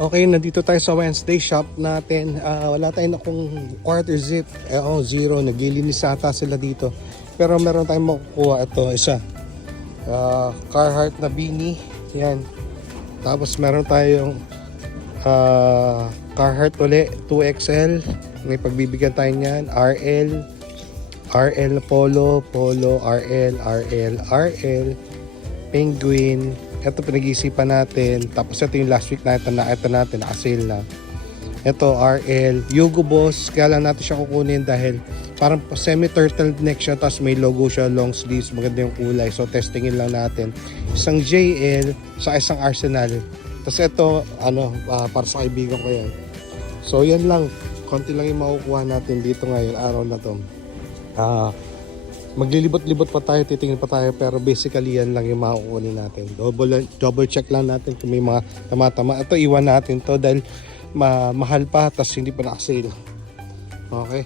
Okay, nandito tayo sa Wednesday shop natin. Wala tayong akong quarter zip. Zero. Naglilinis ata sila dito. Pero meron tayong makukuha. Ito, isa. Carhartt na beanie. Yan. Tapos meron tayong Carhartt uli, 2XL. May pagbibigyan tayo niyan. RL na polo, RL, penguin. Ito pinag-iisipan natin. Tapos ito yung last week na ito natin, naka-sale na. Ito RL, Yugo Boss. Kaya lang natin siya kukunin dahil parang semi-turtleneck siya. Tapos may logo siya, long sleeves. Maganda yung kulay. So testingin lang natin. Isang JL, sa isang Arsenal. Tapos ito, para sa kaibigan ko yan. So yan lang. Konti lang yung makukuha natin dito ngayon, araw na to. Maglilibot-libot pa tayo, titingin pa tayo, pero basically yan lang yung makukunin natin. Double check lang natin kung may mga tama-tama. Ito iwan natin to dahil mahal pa, tas hindi pa naka-sale. Okay.